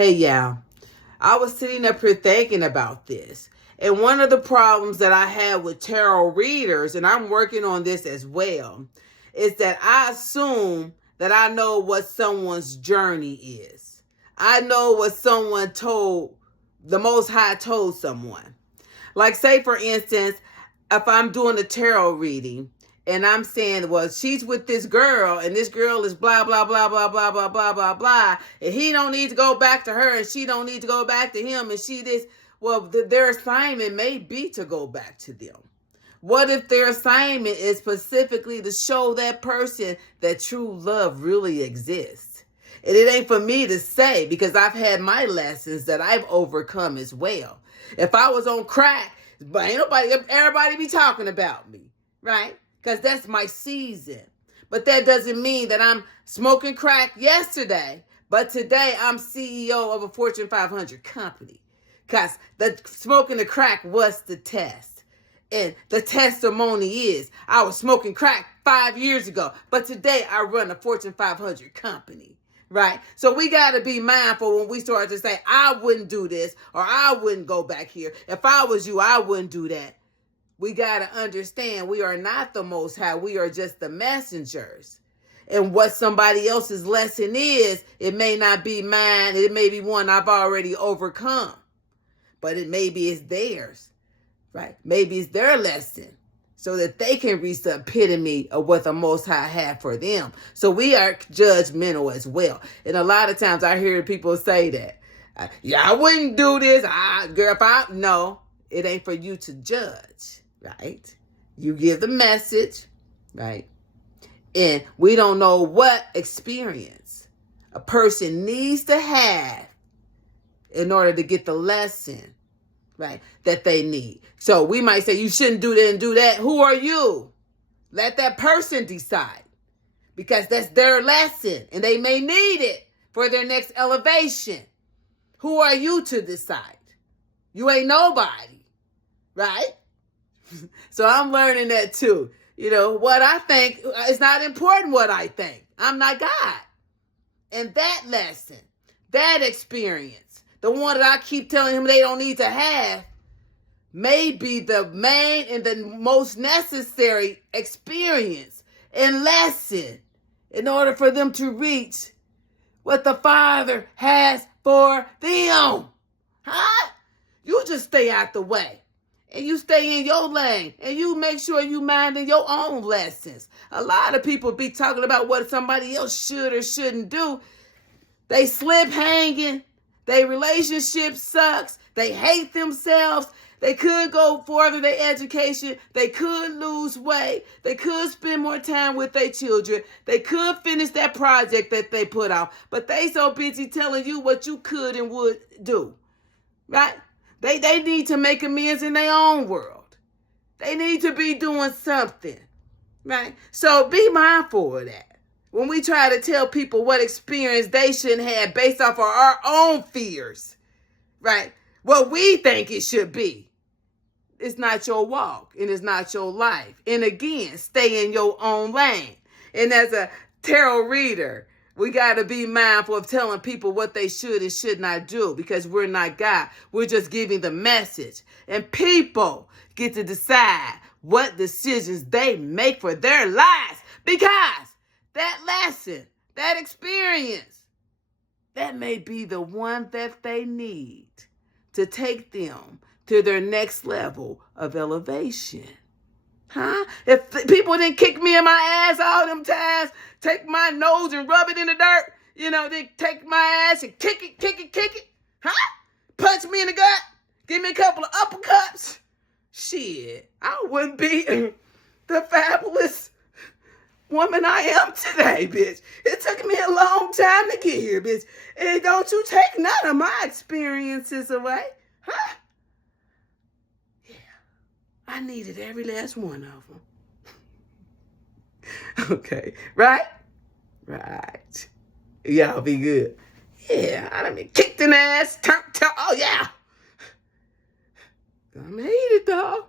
Hey, y'all. I was sitting up here thinking about this. And one of the problems that I have with tarot readers, and I'm working on this as well, is that I assume that I know what someone's journey is. I know what the Most High told someone. Like, say, for instance, if I'm doing a tarot reading, and I'm saying, well, she's with this girl, and this girl is blah, blah, blah, blah, blah, blah, blah, blah, blah, and he don't need to go back to her, and she don't need to go back to him, and she this. Well, their assignment may be to go back to them. What if their assignment is specifically to show that person that true love really exists? And it ain't for me to say, because I've had my lessons that I've overcome as well. If I was on crack, but everybody be talking about me, right? Because that's my season. But that doesn't mean that I'm smoking crack yesterday, but today I'm CEO of a Fortune 500 company. Because the smoking the crack was the test. And the testimony is, I was smoking crack 5 years ago, but today I run a Fortune 500 company, right? So we got to be mindful when we start to say, I wouldn't do this, or I wouldn't go back here. If I was you, I wouldn't do that. We got to understand we are not the Most High. We are just the messengers. And what somebody else's lesson is, it may not be mine. It may be one I've already overcome. But maybe it's theirs, right? Maybe it's their lesson so that they can reach the epitome of what the Most High had for them. So we are judgmental as well. And a lot of times I hear people say that, yeah, I wouldn't do this. No, it ain't for you to judge, right? You give the message, right? And we don't know what experience a person needs to have in order to get the lesson, right, that they need. So we might say, you shouldn't do that and do that. Who are you? Let that person decide, because that's their lesson and they may need it for their next elevation. Who are you to decide? You ain't nobody, right? So I'm learning that too. You know, what I think is not important what I think. I'm not God. And that lesson, that experience, the one that I keep telling him they don't need to have, may be the main and the most necessary experience and lesson in order for them to reach what the Father has for them. Huh? You just stay out the way. And you stay in your lane. And you make sure you minding your own lessons. A lot of people be talking about what somebody else should or shouldn't do. They slip hanging. Their relationship sucks. They hate themselves. They could go further their education. They could lose weight. They could spend more time with their children. They could finish that project that they put off. But they so busy telling you what you could and would do. Right? They need to make amends in their own world. They need to be doing something. Right? So be mindful of that. When we try to tell people what experience they shouldn't have based off of our own fears, right? What we think it should be. It's not your walk and it's not your life. And again, stay in your own lane. And as a tarot reader, we got to be mindful of telling people what they should and should not do, because we're not God. We're just giving the message. And people get to decide what decisions they make for their lives, because that lesson, that experience, that may be the one that they need to take them to their next level of elevation. Huh? If people didn't kick me in my ass all them times, take my nose and rub it in the dirt, they take my ass and kick it, huh? Punch me in the gut, give me a couple of uppercuts. Shit, I wouldn't be the fabulous woman I am today, bitch. It took me a long time to get here, bitch. And don't you take none of my experiences away, huh? Yeah, I needed every last one of them. Okay, right? Right. Y'all be good. Yeah, I done been kicked in the ass, oh yeah. I made it, though.